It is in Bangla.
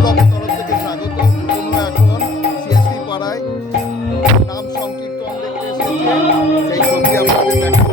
ব্লকের তরফ থেকে স্বাগত। পুরনো এখন সিএসপি পাড়ায় নাম সংকীর্তন দেখতে এসেছে। সেই ছবি আপনাদের দেখা